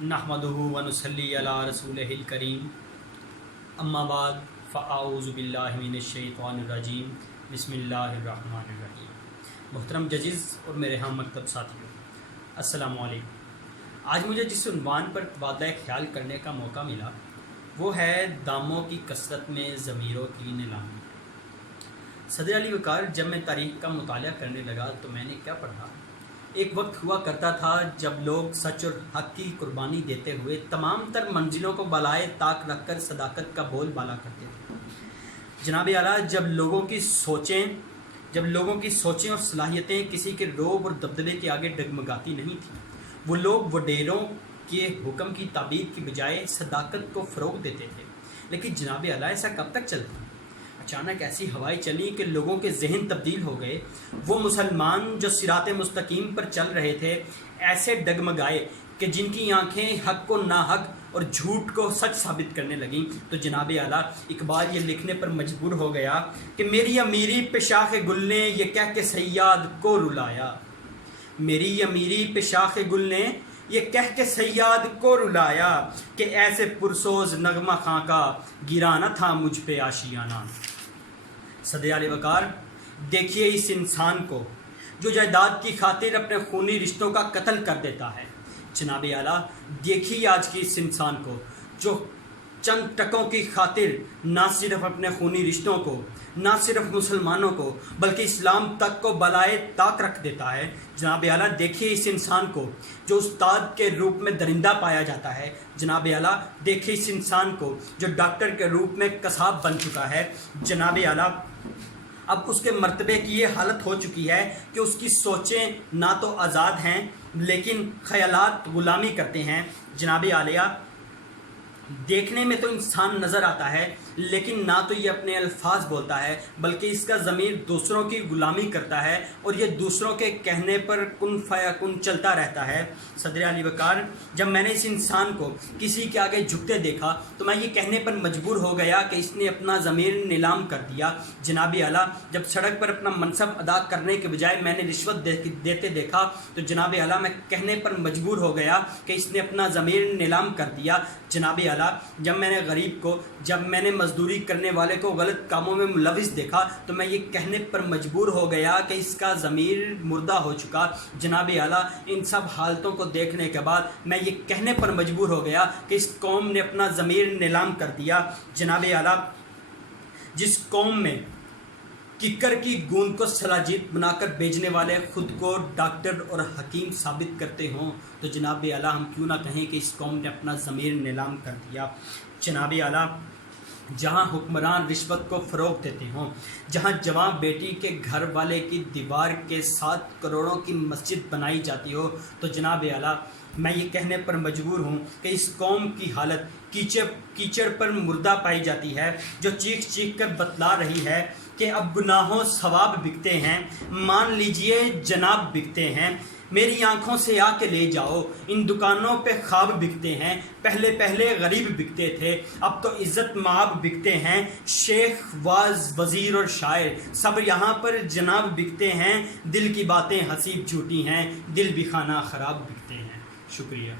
नहमदुहु व नुसल्ली अला रसूलिहिल करीम अम्मा बाद फ़अऊज़ु बिल्लाहि मिनश शैतानिर रजीम बिस्मिल्लाहिर रहमानिर रहीम। मोहतरम जजीज़ और मेरे हम मकतब साथियों, अस्सलामु अलैकुम। आज मुझे जिस उन्वान पर तबादला ख्याल करने का मौका मिला वो है दामों की कसरत में ज़मीरों की नीलामी। सदर अली वक़ार, जब मैं तारीख़ का मुताला करने लगा तो मैंने क्या पढ़ा, एक वक्त हुआ करता था जब लोग सच और हक़ की कुर्बानी देते हुए तमाम तर मंजिलों को बलाए ताक रख कर सदाकत का बोल बाला करते थे। जनाब आला, जब लोगों की सोचें और सलाहियतें किसी के रोब और दबदबे के आगे डगमगाती नहीं थी, वो लोग वडेरों के हुक्म की ताबीर की बजाय सदाकत को फ़रोग़ देते थे। लेकिन जनाब आला, ऐसा कब तक चलता? अचानक ऐसी हवाएं चली कि लोगों के जहन तब्दील हो गए। वो मुसलमान जो सिराते मुस्तकीम पर चल रहे थे ऐसे डगमगाए कि जिनकी आंखें हक को नाहक और झूठ को सच साबित करने लगीं। तो जनाब आला, इकबाल ये लिखने पर मजबूर हो गया कि मेरी अमीरी पे शाख गुल ने ये कह के सैयाद को रुलाया। मेरी अमीरी पे शाख गुल ने ये कह के सैयाद को रुलाया कि ऐसे पुरसोज नगमा खां का गिराना था मुझ पे आशियाना। सदर अली वक़ार, देखिए इस इंसान को जो जायदाद की खातिर अपने खूनी रिश्तों का कत्ल कर देता है। जनाब आला, देखिए आज की इस इंसान को जो चंद टकों की खातिर ना सिर्फ अपने खूनी रिश्तों को, ना सिर्फ मुसलमानों को, बल्कि इस्लाम तक को बलाए ताक रख देता है। जनाब आला, देखिए इस इंसान को जो उस्ताद के रूप में दरिंदा पाया जाता है। जनाब आला, देखिए इस इंसान को जो डॉक्टर के रूप में कसाब बन चुका है। जनाब आला, अब उसके मर्तबे की ये हालत हो चुकी है कि उसकी सोचें ना तो आज़ाद हैं लेकिन ख़यालात ग़ुलामी करते हैं। जनाब आलिया, देखने में तो इंसान नज़र आता है लेकिन ना तो ये अपने अल्फाज बोलता है बल्कि इसका ज़मीर दूसरों की ग़ुलामी करता है और ये दूसरों के कहने पर कुन फयाकुन चलता रहता है। सदर अली वक़ार, जब मैंने इस इंसान को किसी के आगे झुकते देखा तो मैं ये कहने पर मजबूर हो गया कि इसने अपना ज़मीर नीलाम कर दिया। जनाब आला, जब सड़क पर अपना मनसब अदा करने के बजाय मैंने रिश्वत देते देखा तो जनाब आला मैं कहने पर मजबूर हो गया कि इसने अपना ज़मीर नीलाम कर दिया। जनाब आला, जब मैंने मजदूरी करने वाले को गलत कामों में मुलविस देखा तो मैं ये कहने पर मजबूर हो गया कि इसका ज़मीर मुर्दा हो चुका। जनाब आला, इन सब हालतों को देखने के बाद मैं ये कहने पर मजबूर हो गया कि इस कौम ने अपना ज़मीर नीलाम कर दिया। जनाब आला, जिस कौम में किक्कर की गूंद को सलाजीत बनाकर भेजने वाले खुद को डॉक्टर और हकीम साबित करते हों तो जनाब आला, हम क्यों ना कहें कि इस कौम ने अपना ज़मीर नीलाम कर दिया। जनाब आला, जहाँ हुक्मरान रिश्वत को फ़रोग़ देते हों, जहाँ जवां बेटी के घर वाले की दीवार के 7 करोड़ों की मस्जिद बनाई जाती हो तो जनाब आला, मैं ये कहने पर मजबूर हूँ कि इस कौम की हालत कीचड़ पर मुर्दा पाई जाती है, जो चीख चीख कर बतला रही है कि अब गुनाहों सवाब बिकते हैं, मान लीजिए जनाब बिकते हैं। मेरी आंखों से आके ले जाओ, इन दुकानों पे ख्वाब बिकते हैं। पहले पहले गरीब बिकते थे, अब तो इज़्ज़त माब बिकते हैं। शेख, वाज, वज़ीर और शायर सब यहाँ पर जनाब बिकते हैं। दिल की बातें हसीब झूठी हैं, दिल भी खाना ख़राब बिकते हैं। शुक्रिया।